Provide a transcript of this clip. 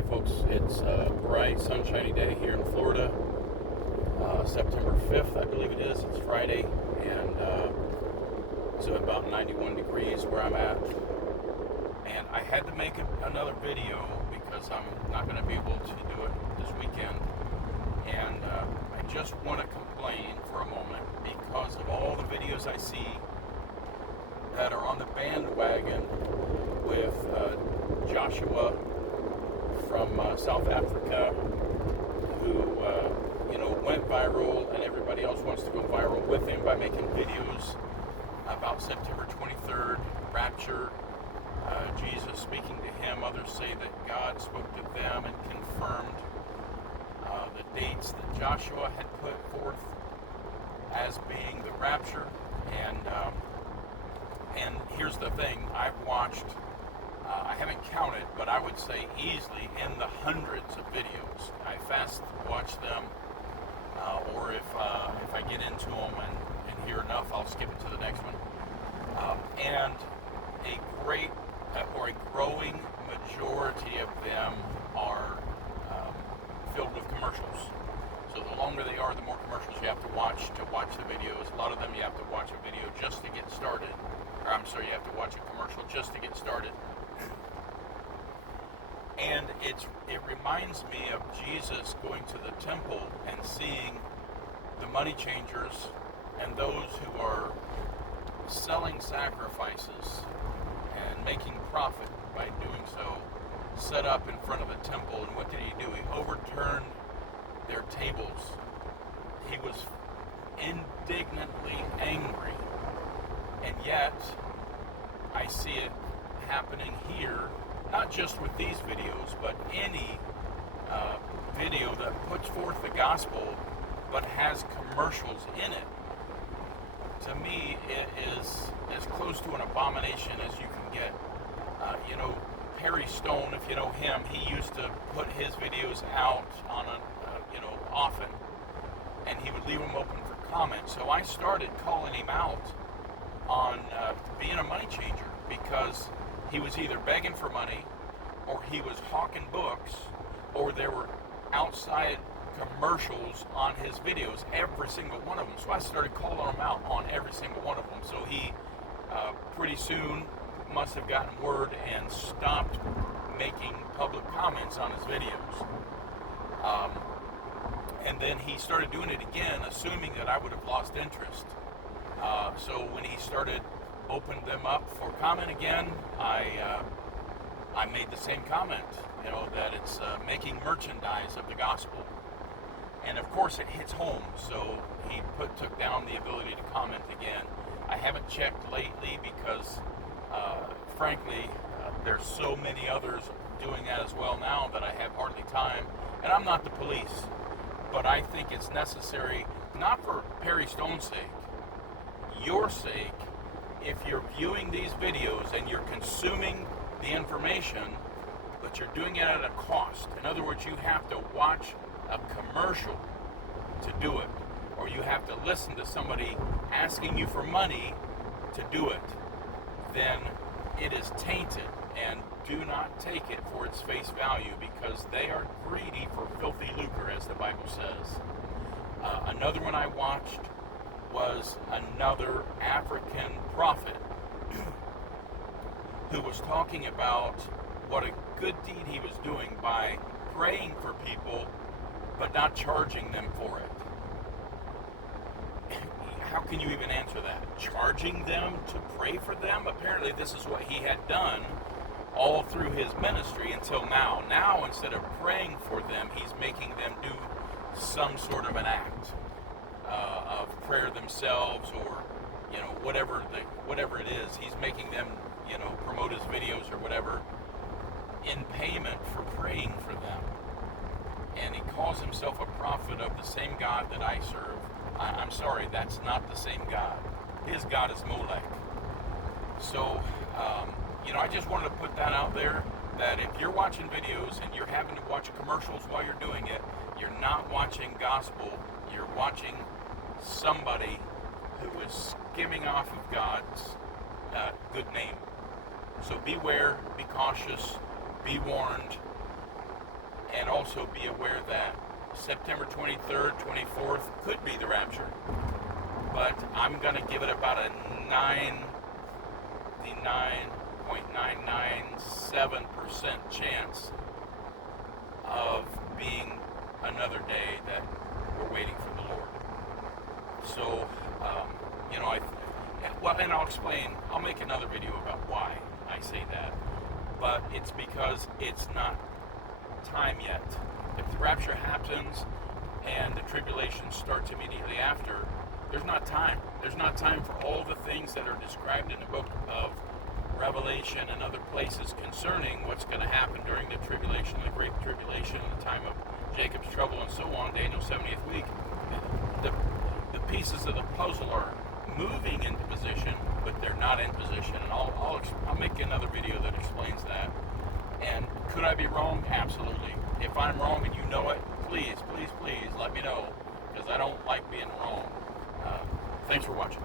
Hey folks, it's a bright, sunshiny day here in Florida. September 5th, I believe it is. It's Friday, and it's about 91 degrees where I'm at. And I had to make another video because I'm not going to be able to do it this weekend. And I just want to complain for a moment because of all the videos I see that are on the bandwagon with Joshua from South Africa, who went viral, and everybody else wants to go viral with him by making videos about September 23rd, rapture, Jesus speaking to him. Others say that God spoke to them and confirmed the dates that Joshua had put forth as being the rapture. And here's the thing: I've watched. I haven't counted, but I would say easily in the hundreds of videos. I fast watch them, or if I get into them and hear enough, I'll skip it to the next one. And a great or a growing majority of them are filled with commercials. So the longer they are, the more commercials you have to watch the videos. A lot of them you have to watch a video just to get started. Or I'm sorry, you have to watch a commercial just to get started. And it reminds me of Jesus going to the temple and seeing the money changers and those who are selling sacrifices and making profit by doing so, set up in front of the temple. And what did he do? He overturned their tables. He was indignantly angry. And yet, I see it happening here. Not just with these videos, but any video that puts forth the gospel but has commercials in it. To me, it is as close to an abomination as you can get. Perry Stone, if you know him, he used to put his videos out on often, and he would leave them open for comments. So I started calling him out on being a money changer, because he was either begging for money, or he was hawking books, or there were outside commercials on his videos, every single one of them. So I started calling him out on every single one of them. So he pretty soon must have gotten word and stopped making public comments on his videos. And then he started doing it again, assuming that I would have lost interest. So when he started opened them up for comment again, I made the same comment, that it's making merchandise of the gospel. And of course it hits home, so he took down the ability to comment again. I haven't checked lately because, frankly, there's so many others doing that as well now that I have hardly time. And I'm not the police, but I think it's necessary, not for Perry Stone's sake, your sake. If you're viewing these videos and you're consuming the information, but you're doing it at a cost. In other words, you have to watch a commercial to do it, or you have to listen to somebody asking you for money to do it, then it is tainted, and do not take it for its face value, because they are greedy for filthy lucre, as the Bible says. Another one I watched was another African prophet who was talking about what a good deed he was doing by praying for people but not charging them for it. How can you even answer that? Charging them to pray for them? Apparently this is what he had done all through his ministry until now. Now, instead of praying for them, he's making them do some sort of an act of prayer themselves, or whatever it is. He's making them promote his videos or whatever in payment for praying for them. And he calls himself a prophet of the same God that I serve. I'm sorry, that's not the same God. His God is Molech. So I just wanted to put that out there, that if you're watching videos and you're having to watch commercials while you're doing it, you're not watching gospel, you're watching somebody who is skimming off of God's good name. So beware, be cautious, be warned, and also be aware that September 23rd, 24th could be the rapture. But I'm going to give it about a 99.997% chance of being another day that we're waiting for the Lord. So, and I'll explain, I'll make another video about why I say that. But it's because it's not time yet. If the rapture happens and the tribulation starts immediately after, there's not time. There's not time for all the things that are described in the book of Revelation and other places concerning what's going to happen during the tribulation, the great tribulation, the time of Jacob's trouble, and so on, Daniel's 70th week. The pieces of the puzzle are moving into position, but they're not in position. And I'll make another video that explains that. And could I be wrong? Absolutely. If I'm wrong and you know it, please let me know, because I don't like being wrong. Thanks for watching.